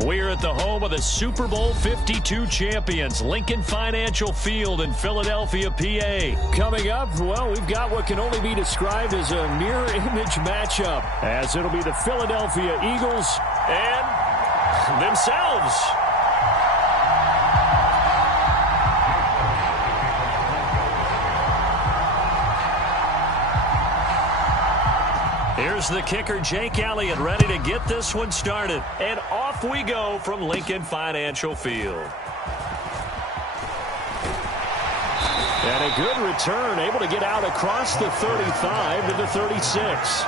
We're at the home of the Super Bowl 52 champions, Lincoln Financial Field in Philadelphia, PA. Coming up, well, we've got what can only be described as a mirror image matchup, as it'll be the Philadelphia Eagles and themselves. Here's the kicker, Jake Elliott, ready to get this one started. And off we go from Lincoln Financial Field. And a good return, able to get out across the 35 to the 36.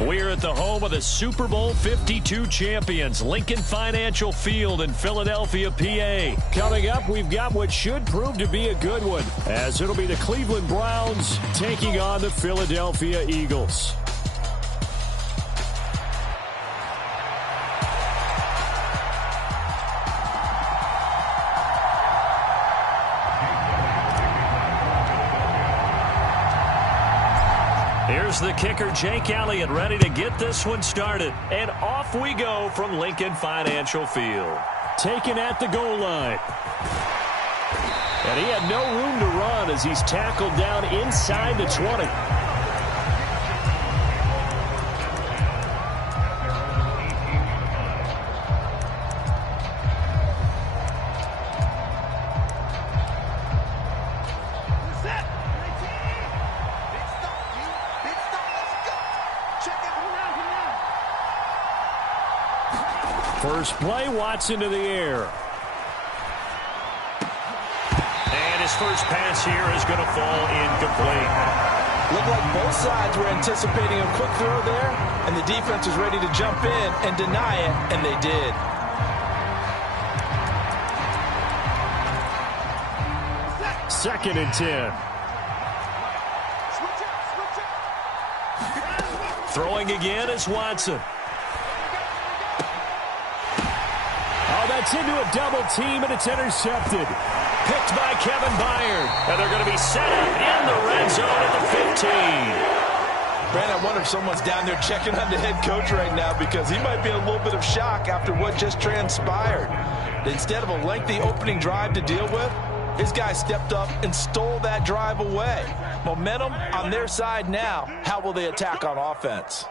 We're at the home of the Super Bowl 52 champions, Lincoln Financial Field in Philadelphia, PA. Coming up, we've got what should prove to be a good one, as it'll be the Cleveland Browns taking on the Philadelphia Eagles. Here's the kicker, Jake Elliott, ready to get this one started. And off we go from Lincoln Financial Field. Taken at the goal line. And he had no room to run as he's tackled down inside the 20. First play, Watson to the air. And his first pass here is going to fall incomplete. Looked like both sides were anticipating a quick throw there, and the defense was ready to jump in and deny it, and they did. Second and 10. Throwing again is Watson. That's into a double team, and it's intercepted. Picked by Kevin Byard. And they're going to be set up in the red zone at the 15. Brandon, I wonder if someone's down there checking on the head coach right now, because he might be in a little bit of shock after what just transpired. Instead of a lengthy opening drive to deal with, his guy stepped up and stole that drive away. Momentum on their side now. How will they attack on offense?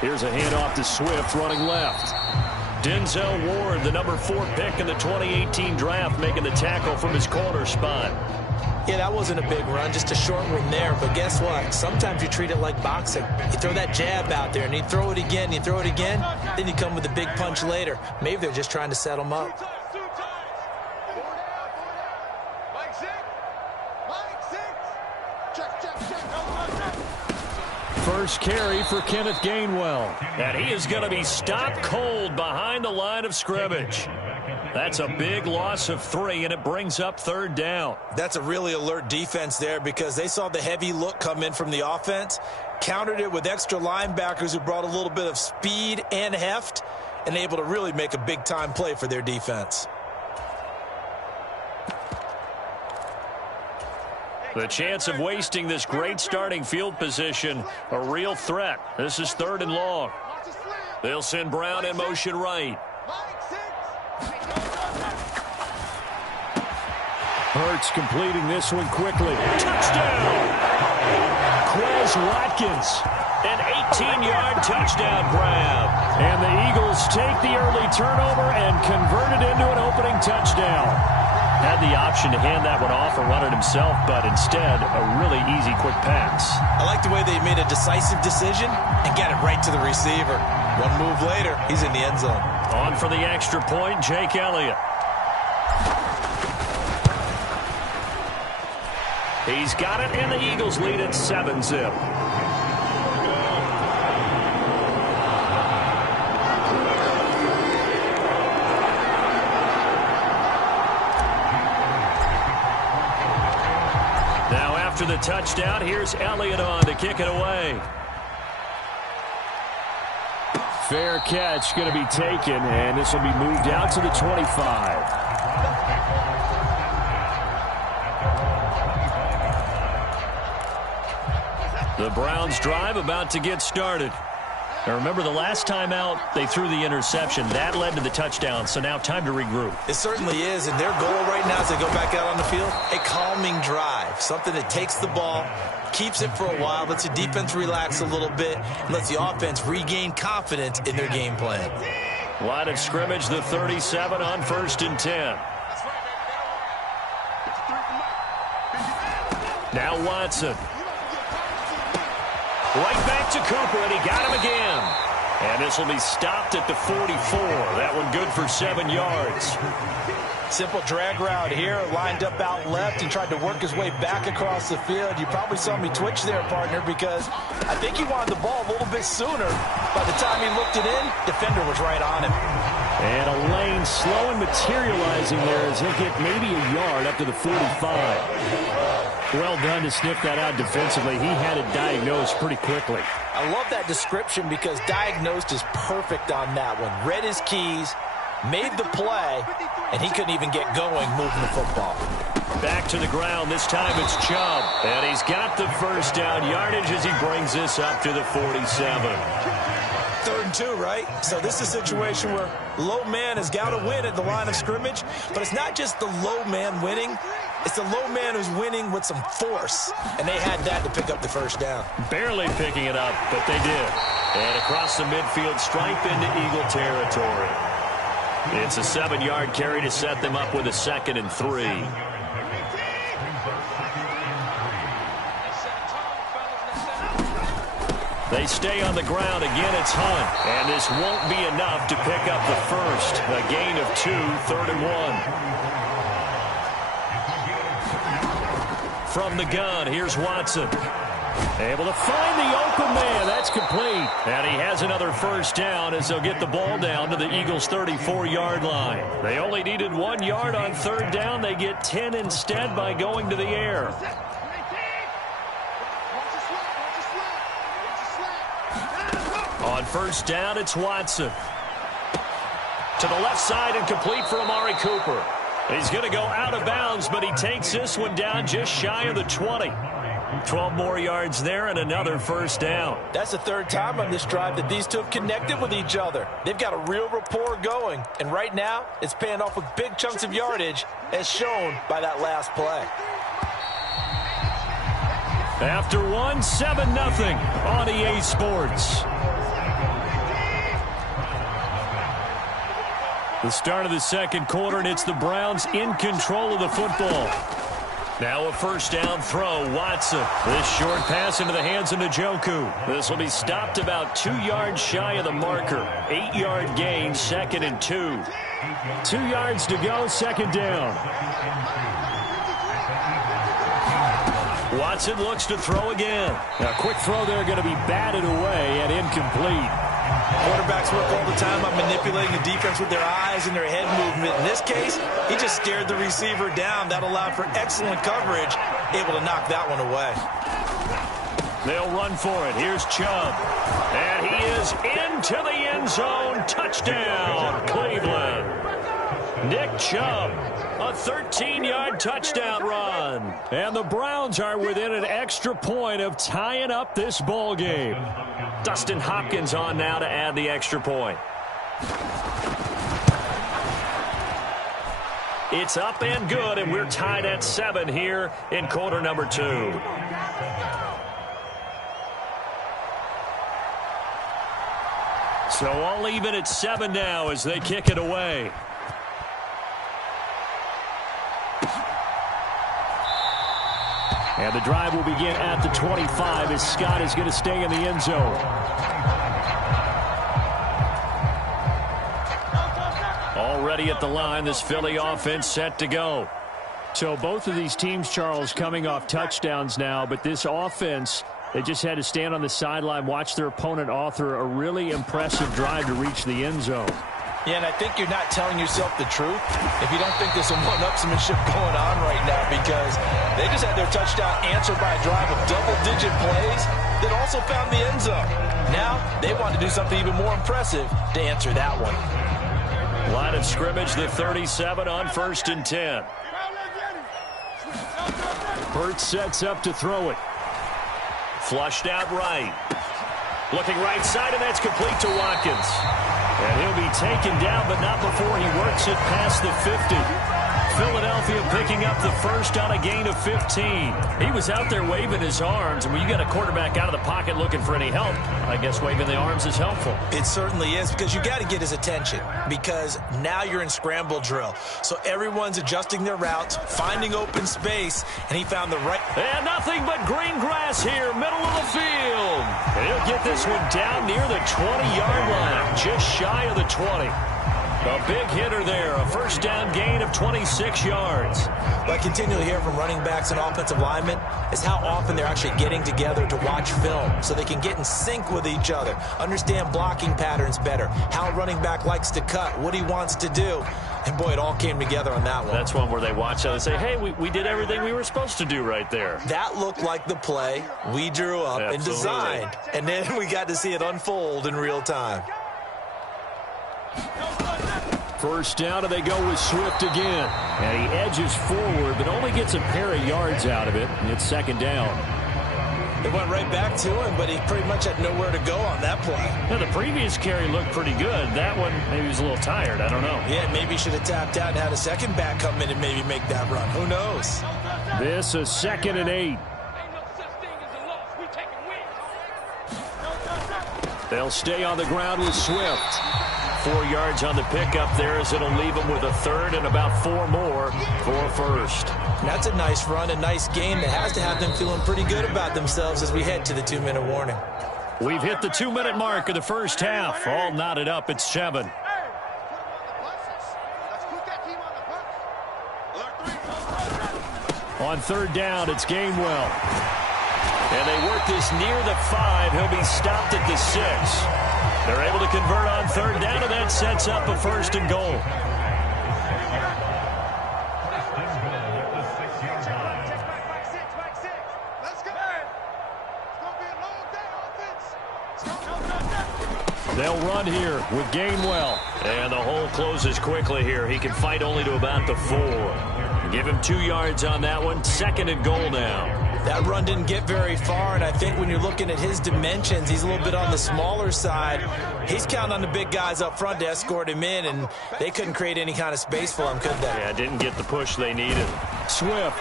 Here's a handoff to Swift running left. Denzel Ward, the number 4 pick in the 2018 draft, making the tackle from his corner spot. Yeah, that wasn't a big run, just a short one there. But guess what? Sometimes you treat it like boxing. You throw that jab out there, and you throw it again, you throw it again, then you come with a big punch later. Maybe they're just trying to set him up. First carry for Kenneth Gainwell. And he is going to be stopped cold behind the line of scrimmage. That's a big loss of 3, and it brings up 3rd down. That's a really alert defense there because they saw the heavy look come in from the offense, countered it with extra linebackers who brought a little bit of speed and heft, and able to really make a big-time play for their defense. The chance of wasting this great starting field position, a real threat. This is 3rd and long. They'll send Brown in motion right. Hurts completing this one quickly. Touchdown! Quez Watkins, an 18-yard touchdown grab. And the Eagles take the early turnover and convert it into an opening touchdown. Had the option to hand that one off or run it himself, but instead, a really easy, quick pass. I like the way they made a decisive decision and got it right to the receiver. One move later, he's in the end zone. On for the extra point, Jake Elliott. He's got it, and the Eagles lead at 7-zip. Now after the touchdown, here's Elliott on to kick it away. Fair catch going to be taken, and this will be moved out to the 25. The Browns drive about to get started. Now remember, the last time out, they threw the interception. That led to the touchdown, so now time to regroup. It certainly is, and their goal right now as they go back out on the field, a calming drive, something that takes the ball, keeps it for a while, lets the defense relax a little bit, and lets the offense regain confidence in their game plan. Line of scrimmage, the 37 on 1st and 10. Now Watson. Right back to Cooper, and he got him again. And this will be stopped at the 44. That one good for 7 yards. Simple drag route here, lined up out left and tried to work his way back across the field. You probably saw me twitch there, partner, because I think he wanted the ball a little bit sooner. By the time he looked it in, defender was right on him. And a lane slow and materializing there as he'll get maybe a yard up to the 45. Well done to sniff that out defensively. He had it diagnosed pretty quickly. I love that description because diagnosed is perfect on that one. Read his keys, made the play, and he couldn't even get going moving the football. Back to the ground. This time it's Chubb. And he's got the first down yardage as he brings this up to the 47. 3rd and 2, right? So this is a situation where low man has got to win at the line of scrimmage, but it's not just the low man winning. It's the low man who's winning with some force, and they had that to pick up the first down. Barely picking it up, but they did. And across the midfield, stripe into Eagle territory. It's a 7-yard carry to set them up with a 2nd and 3. They stay on the ground. Again, it's Hunt. And this won't be enough to pick up the first. A gain of 2, 3rd and 1. From the gun, here's Watson. Able to find the open man. That's complete. And he has another first down as they'll get the ball down to the Eagles' 34-yard line. They only needed 1 yard on 3rd down. They get 10 instead by going to the air. On 1st down, it's Watson. To the left side and complete for Amari Cooper. He's going to go out of bounds, but he takes this one down just shy of the 20. 12 more yards there and another first down. That's the 3rd time on this drive that these two have connected with each other. They've got a real rapport going, and right now it's paying off with big chunks of yardage as shown by that last play. After 1, 7-0 on EA Sports. The start of the 2nd quarter, and it's the Browns in control of the football. Now a first down throw, Watson. This short pass into the hands of Njoku. This will be stopped about 2 yards shy of the marker. 8-yard gain, 2nd and 2. 2 yards to go, 2nd down. Watson looks to throw again. A quick throw there going to be batted away and incomplete. Quarterbacks work all the time on manipulating the defense with their eyes and their head movement. In this case, he just stared the receiver down. That allowed for excellent coverage, able to knock that one away. They'll run for it. Here's Chubb. And he is into the end zone. Touchdown, Cleveland. Nick Chubb, a 13-yard touchdown run. And the Browns are within an extra point of tying up this ball game. Dustin Hopkins on now to add the extra point. It's up and good, and we're tied at 7 here in quarter number 2. So all even at 7 now as they kick it away. And the drive will begin at the 25 as Scott is going to stay in the end zone. Already at the line, this Philly offense set to go. So both of these teams, Charles, coming off touchdowns now, but this offense, they just had to stand on the sideline, watch their opponent author a really impressive drive to reach the end zone. Yeah, and I think you're not telling yourself the truth if you don't think there's some one-upsmanship going on right now, because they just had their touchdown answered by a drive of double-digit plays that also found the end zone. Now they want to do something even more impressive to answer that one. Line of scrimmage, the 37 on 1st and 10. Hurts sets up to throw it. Flushed out right. Looking right side, and that's complete to Watkins. And he'll be taken down, but not before he works it past the 50. Philadelphia picking up the first on a gain of 15. He was out there waving his arms, and when you got a quarterback out of the pocket looking for any help, I guess waving the arms is helpful. It certainly is, because you got to get his attention, because now you're in scramble drill. So everyone's adjusting their routes, finding open space, and he found the right. And nothing but green grass here, middle of the field. And he'll get this one down near the 20-yard line, just shy of the 20. A big hitter there, a first down gain of 26 yards. What I continually hear from running backs and offensive linemen is how often they're actually getting together to watch film so they can get in sync with each other, understand blocking patterns better, how a running back likes to cut, what he wants to do. And, boy, it all came together on that one. That's one where they watch out and say, hey, we did everything we were supposed to do right there. That looked like the play we drew up and designed. And then we got to see it unfold in real time. First down, and they go with Swift again. And he edges forward, but only gets a pair of yards out of it. And it's second down. It went right back to him, but he pretty much had nowhere to go on that play. Now, the previous carry looked pretty good. That one, maybe he was a little tired. I don't know. Yeah, maybe he should have tapped out and had a second back come in and maybe make that run. Who knows? This is 2nd and 8. They'll stay on the ground with Swift. 4 yards on the pickup there as it'll leave them with a third and about 4 more for first. That's a nice run, a nice game that has to have them feeling pretty good about themselves as we head to the 2-minute warning. We've hit the 2-minute mark of the first half. All knotted up at 7. On 3rd down, it's Gainwell. And they work this near the 5. He'll be stopped at the 6. They're able to convert on 3rd down, and that sets up a 1st and goal. They'll run here with Gainwell. And the hole closes quickly here. He can fight only to about the 4. Give him 2 yards on that one. 2nd and goal now. That run didn't get very far, and I think when you're looking at his dimensions, he's a little bit on the smaller side. He's counting on the big guys up front to escort him in, and they couldn't create any kind of space for him, could they? Yeah, didn't get the push they needed. Swift.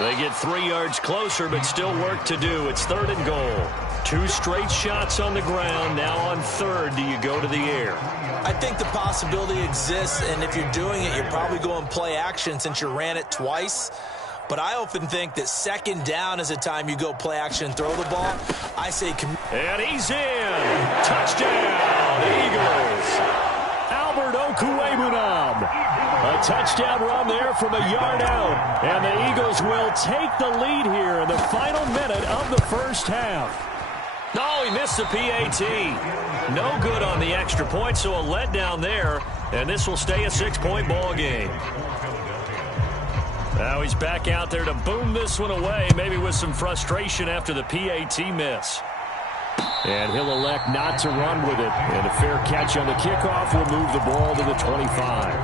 They get 3 yards closer, but still work to do. It's 3rd and goal. 2 straight shots on the ground. Now on 3rd, do you go to the air? I think the possibility exists, and if you're doing it, you're probably going play action since you ran it twice. But I often think that 2nd down is the time you go play action and throw the ball. I say... And he's in. Touchdown, Eagles. Albert Okwuegbunam. A touchdown run there from a yard out. And the Eagles will take the lead here in the final minute of the first half. No, he missed the PAT. No good on the extra point, so a letdown there, and this will stay a 6-point ball game. Now he's back out there to boom this one away, maybe with some frustration after the PAT miss. And he'll elect not to run with it. And a fair catch on the kickoff will move the ball to the 25.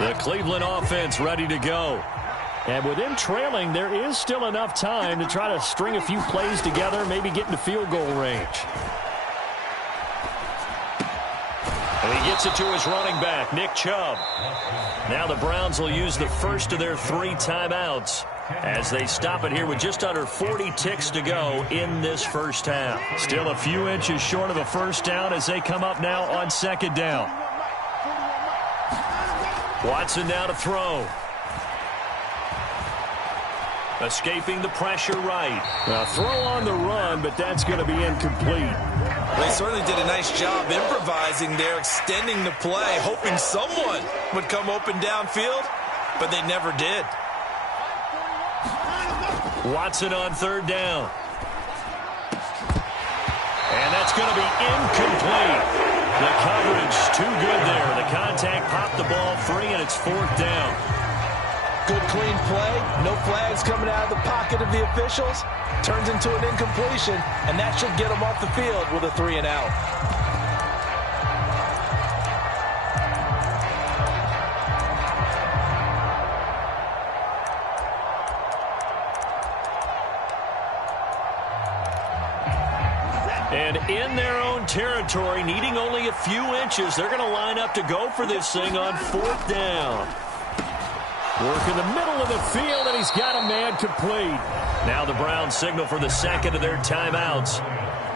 The Cleveland offense ready to go. And with him trailing, there is still enough time to try to string a few plays together, maybe get into field goal range. And he gets it to his running back, Nick Chubb. Now the Browns will use the first of their 3 timeouts as they stop it here with just under 40 ticks to go in this first half. Still a few inches short of a first down as they come up now on second down. Watson now to throw. Escaping the pressure right. A throw on the run, but that's going to be incomplete. They certainly did a nice job improvising there, extending the play, hoping someone would come open downfield, but they never did. Watson on third down. And that's going to be incomplete. The coverage too good there. The contact popped the ball free, and it's 4th down. Good clean play. No flags coming out of the pocket of the officials. Turns into an incompletion, and that should get them off the field with a 3 and out. And in their own territory, needing only a few inches, they're going to line up to go for this thing on 4th down. Work in the middle of the field, and he's got a man complete. Now the Browns signal for the second of their timeouts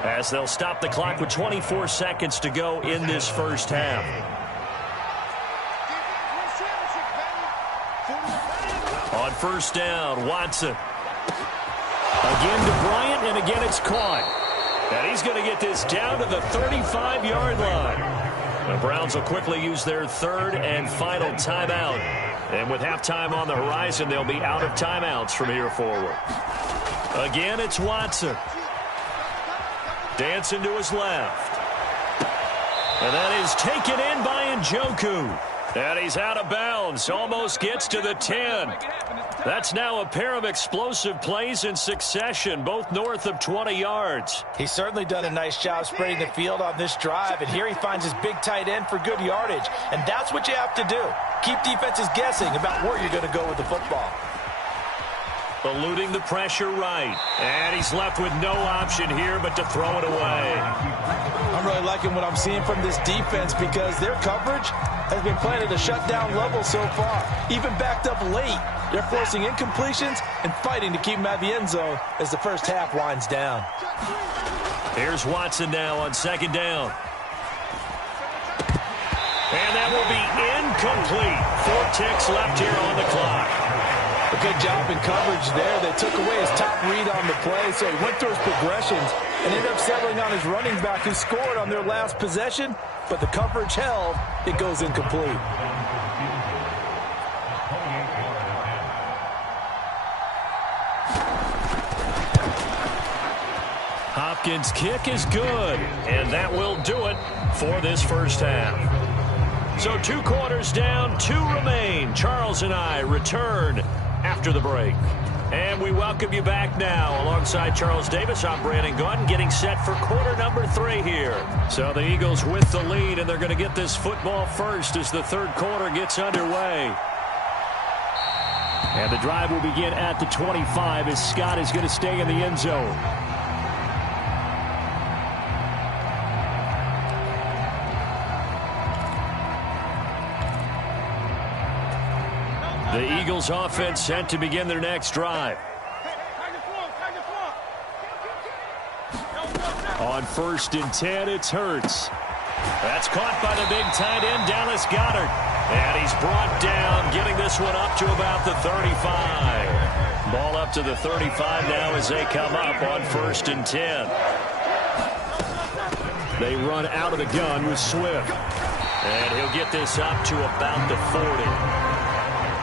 as they'll stop the clock with 24 seconds to go in this first half. On first down, Watson. Again to Bryant, and again it's caught. And he's going to get this down to the 35-yard line. The Browns will quickly use their 3rd and final timeout. And with halftime on the horizon, they'll be out of timeouts from here forward. Again, it's Watson. Dancing to his left. And that is taken in by Njoku. And he's out of bounds. Almost gets to the 10. That's now a pair of explosive plays in succession, both north of 20 yards. He's certainly done a nice job spreading the field on this drive, and here he finds his big tight end for good yardage. And that's what you have to do. Keep defenses guessing about where you're going to go with the football. Eluding the pressure right. And he's left with no option here but to throw it away. I'm really liking what I'm seeing from this defense because their coverage has been playing at a shutdown level so far. Even backed up late, they're forcing incompletions and fighting to keep them out of the end zone as the first half winds down. Here's Watson now on second down. And that will be incomplete. 4 ticks left here on the clock. A good job in coverage there. They took away his top read on the play, so he went through his progressions and ended up settling on his running back who scored on their last possession, but the coverage held. It goes incomplete. Hopkins' kick is good, and that will do it for this first half. So 2 quarters down, 2 remain. Charles and I return after the break. And we welcome you back now. Alongside Charles Davis, I'm Brandon Gunn, getting set for quarter number 3 here. So the Eagles with the lead, and they're going to get this football first as the third quarter gets underway. And the drive will begin at the 25 as Scott is going to stay in the end zone. The Eagles offense set to begin their next drive. On 1st and 10, it's Hurts. That's caught by the big tight end, Dallas Goedert. And he's brought down, getting this one up to about the 35. Ball up to the 35 now as they come up on 1st and 10. They run out of the gun with Swift. And he'll get this up to about the 40.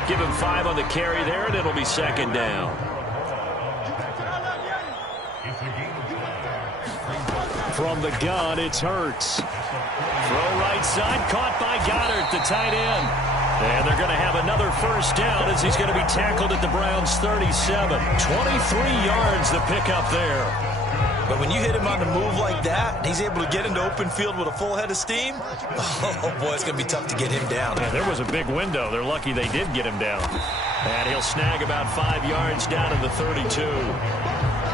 Give him 5 on the carry there, and it'll be second down. From the gun, it's Hurts. Throw right side, caught by Goddard, the tight end. And they're going to have another first down as he's going to be tackled at the Browns' 37. 23 yards the pickup there. But when you hit him on the move like that, he's able to get into open field with a full head of steam, oh, boy, it's going to be tough to get him down. Yeah, there was a big window. They're lucky they did get him down. And he'll snag about 5 yards down to the 32.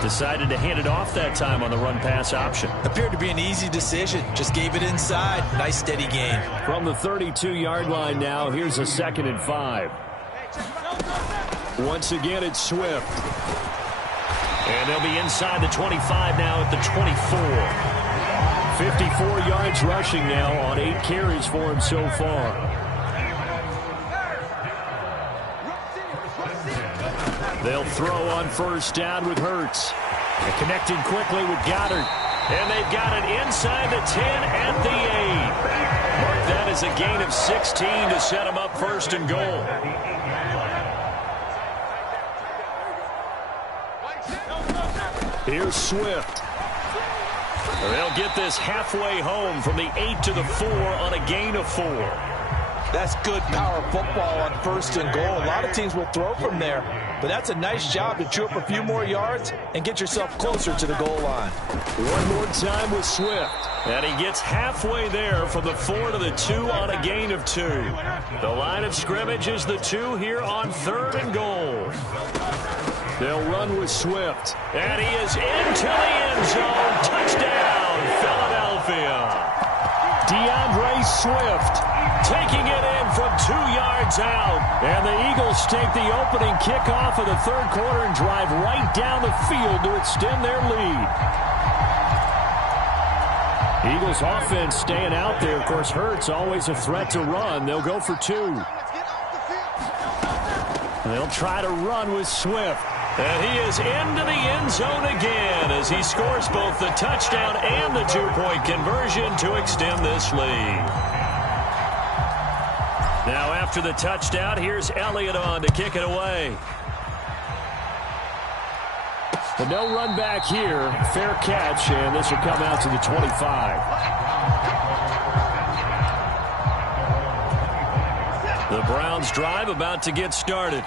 Decided to hand it off that time on the run-pass option. Appeared to be an easy decision. Just gave it inside. Nice, steady gain. From the 32-yard line now, here's a 2nd and 5. Once again, it's Swift. And they'll be inside the 25 now at the 24. 54 yards rushing now on 8 carries for him so far. They'll throw on first down with Hurts. They're connecting quickly with Goddard. And they've got it inside the 10 at the 8. Mark that as a gain of 16 to set them up 1st and goal. Here's Swift. They'll get this halfway home from the 8 to the 4 on a gain of 4. That's good power football on 1st and goal. A lot of teams will throw from there, but that's a nice job to chew up a few more yards and get yourself closer to the goal line. One more time with Swift. And he gets halfway there from the 4 to the 2 on a gain of 2. The line of scrimmage is the 2 here on 3rd and goal. They'll run with Swift. And he is into the end zone. Touchdown, Philadelphia. DeAndre Swift taking it in from 2 yards out. And the Eagles take the opening kickoff of the 3rd quarter and drive right down the field to extend their lead. Eagles offense staying out there. Of course, Hurts always a threat to run. They'll go for 2. They'll try to run with Swift. And he is into the end zone again as he scores both the touchdown and the 2-point conversion to extend this lead. Now after the touchdown, here's Elliott on to kick it away. But no run back here. Fair catch, and this will come out to the 25. The Browns drive about to get started.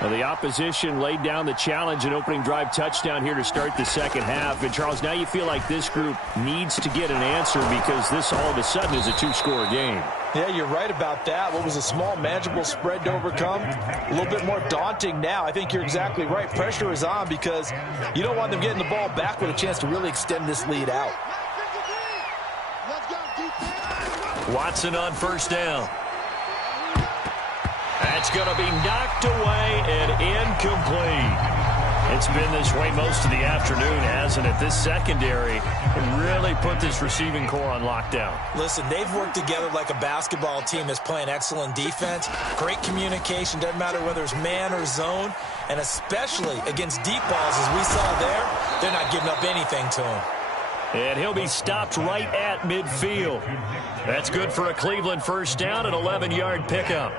Well, the opposition laid down the challenge and opening drive touchdown here to start the 2nd half. And, Charles, now you feel like this group needs to get an answer because this all of a sudden is a 2-score game. Yeah, you're right about that. What was a small, manageable spread to overcome, a little bit more daunting now. I think you're exactly right. Pressure is on because you don't want them getting the ball back with a chance to really extend this lead out. Watson on first down. That's going to be knocked away and incomplete. It's been this way most of the afternoon, hasn't it? This secondary really put this receiving core on lockdown. Listen, they've worked together like a basketball team that's playing excellent defense. Great communication, doesn't matter whether it's man or zone. And especially against deep balls, as we saw there, they're not giving up anything to him. And he'll be stopped right at midfield. That's good for a Cleveland first down, an 11-yard pickup.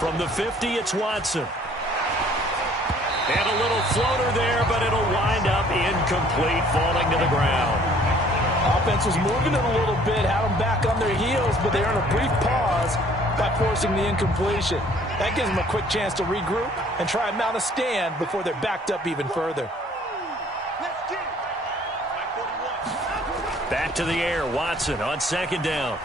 From the 50, it's Watson. And a little floater there, but it'll wind up incomplete, falling to the ground. Offense was moving it a little bit, had them back on their heels, but they earned a brief pause by forcing the incompletion. That gives them a quick chance to regroup and try and mount a stand before they're backed up even further. Back to the air, Watson on 2nd down.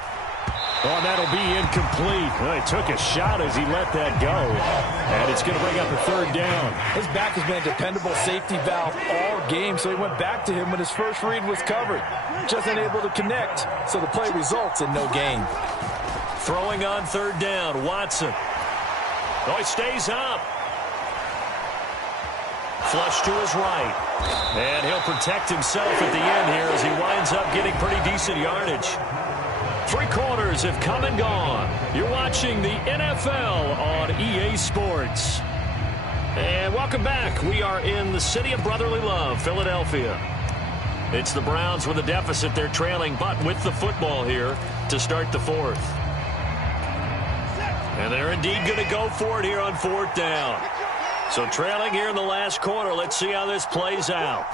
Oh, that'll be incomplete. Well, he took a shot as he let that go. And it's going to bring up a 3rd down. His back has been a dependable safety valve all game, so he went back to him when his first read was covered. Just unable to connect, so the play results in no gain. Throwing on 3rd down, Watson. Oh, he stays up. Flush to his right. And he'll protect himself at the end here as he winds up getting pretty decent yardage. 3 quarters have come and gone. You're watching the NFL on EA Sports. And welcome back. We are in the city of brotherly love, Philadelphia. It's the Browns with a deficit. They're trailing, but with the football here to start the fourth. And they're indeed going to go for it here on fourth down. So trailing here in the last quarter. Let's see how this plays out.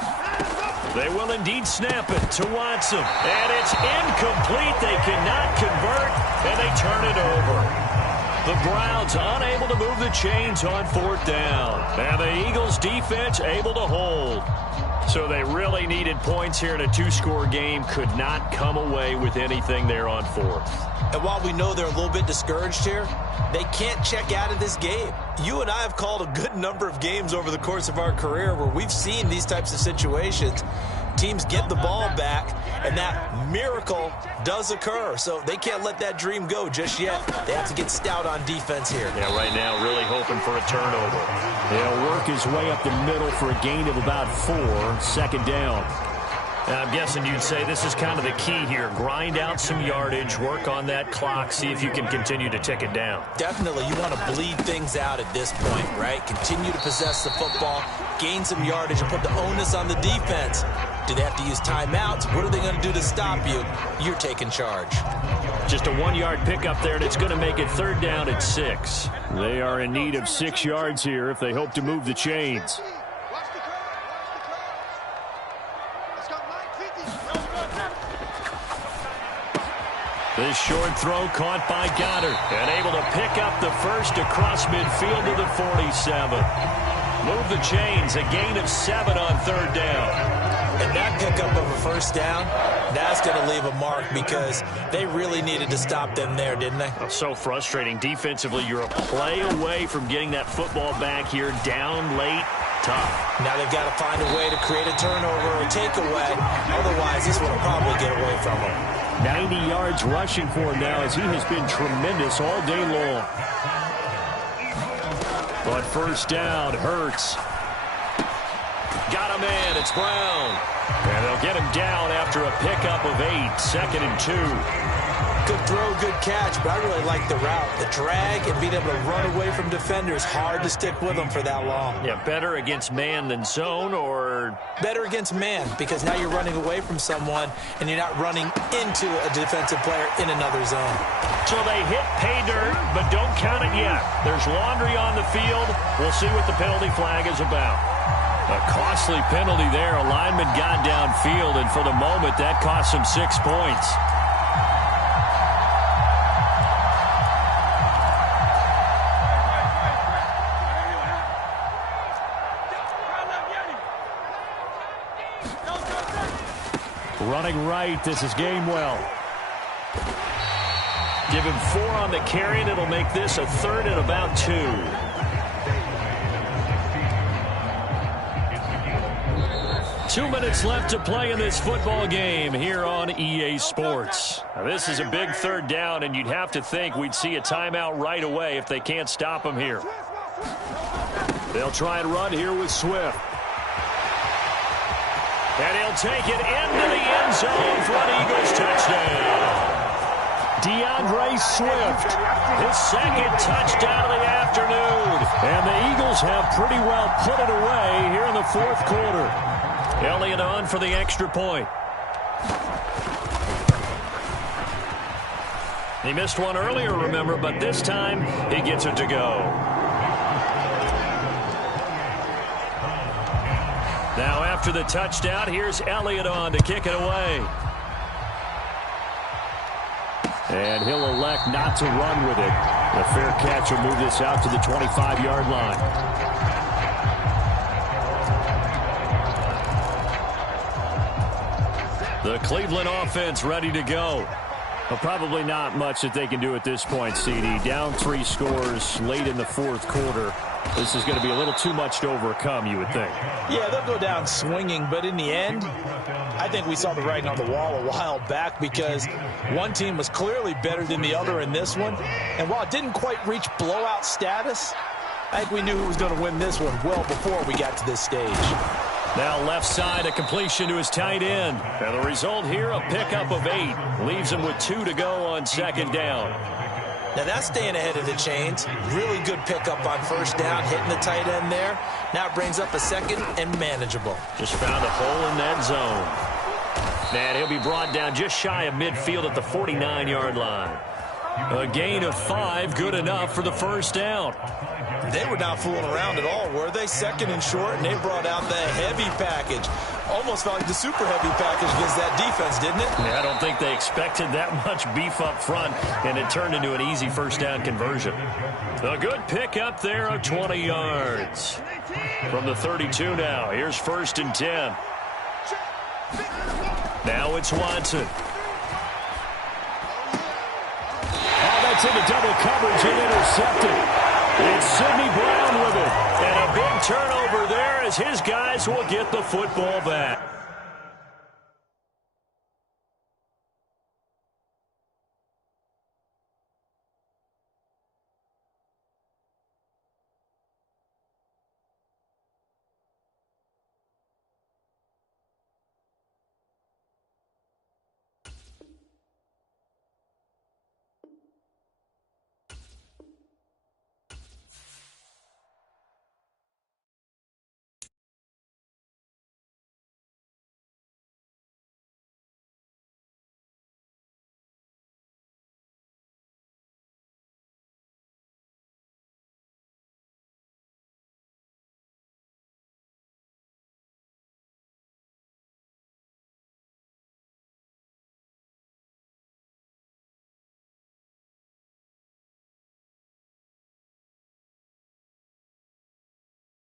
They will indeed snap it to Watson. And it's incomplete. They cannot convert, and they turn it over. The Browns unable to move the chains on fourth down. And the Eagles defense able to hold. So they really needed points here in a two-score game. Could not come away with anything there on fourth. And while we know they're a little bit discouraged here, they can't check out of this game. You and I have called a good number of games over the course of our career where we've seen these types of situations. Teams get the ball back, and that miracle does occur. So they can't let that dream go just yet. They have to get stout on defense here. Yeah, right now really hoping for a turnover. He'll work his way up the middle for a gain of about 4, second down. Now, I'm guessing you'd say this is kind of the key here. Grind out some yardage, work on that clock, see if you can continue to tick it down. Definitely, you want to bleed things out at this point, right? Continue to possess the football, gain some yardage, and put the onus on the defense. Do they have to use timeouts? What are they going to do to stop you? You're taking charge. Just a 1-yard pickup there, and it's going to make it third down at 6. They are in need of 6 yards here if they hope to move the chains. This short throw caught by Goddard and able to pick up the first across midfield to the 47. Move the chains, a gain of 7 on third down. And that pickup of a first down, that's going to leave a mark because they really needed to stop them there, didn't they? So frustrating. Defensively, you're a play away from getting that football back here down late. Tough. Now they've got to find a way to create a turnover or takeaway. Otherwise, this one will probably get away from them. 90 yards rushing for him now as he has been tremendous all day long. But first down, Hurts. Got a man, it's Brown. And they'll get him down after a pickup of 8, second and 2. Good throw, good catch, but I really like the route. The drag and being able to run away from defenders, hard to stick with them for that long. Yeah, better against man than zone, or? Better against man, because now you're running away from someone and you're not running into a defensive player in another zone. So they hit pay dirt, but don't count it yet. There's laundry on the field. We'll see what the penalty flag is about. A costly penalty there. A lineman got downfield, and for the moment, that cost him 6 points. Running right, this is Gainwell. Give him 4 on the carry, and it'll make this a third and about 2. Two minutes left to play in this football game here on EA Sports. Now, this is a big third down, and you'd have to think we'd see a timeout right away if they can't stop him here. They'll try and run here with Swift. And he'll take it into the end zone for an Eagles touchdown. DeAndre Swift, his second touchdown of the afternoon. And the Eagles have pretty well put it away here in the fourth quarter. Elliott on for the extra point. He missed one earlier, remember, but this time he gets it to go. Now after the touchdown, here's Elliott on to kick it away. And he'll elect not to run with it. A fair catch will move this out to the 25-yard line. The Cleveland offense ready to go. Well, probably not much that they can do at this point, CD. Down 3 scores late in the fourth quarter. This is going to be a little too much to overcome, you would think. Yeah, they'll go down swinging, but in the end, I think we saw the writing on the wall a while back because one team was clearly better than the other in this one. And while it didn't quite reach blowout status, I think we knew who was going to win this one well before we got to this stage. Now left side, a completion to his tight end. And the result here, a pickup of 8. Leaves him with 2 to go on second down. Now that's staying ahead of the chains. Really good pickup on first down, hitting the tight end there. Now it brings up a second and manageable. Just found a hole in that zone. And he'll be brought down just shy of midfield at the 49-yard line. A gain of 5, good enough for the first down. They were not fooling around at all, were they? Second and short, and they brought out the heavy package. Almost felt like the super heavy package against that defense, didn't it? Yeah, I don't think they expected that much beef up front, and it turned into an easy first down conversion. A good pickup there of 20 yards. From the 32 now, here's 1st and 10. Now it's Watson. Oh, that's into double coverage and intercepted. It's Sidney Brown with it. And a big turnover there as his guys will get the football back.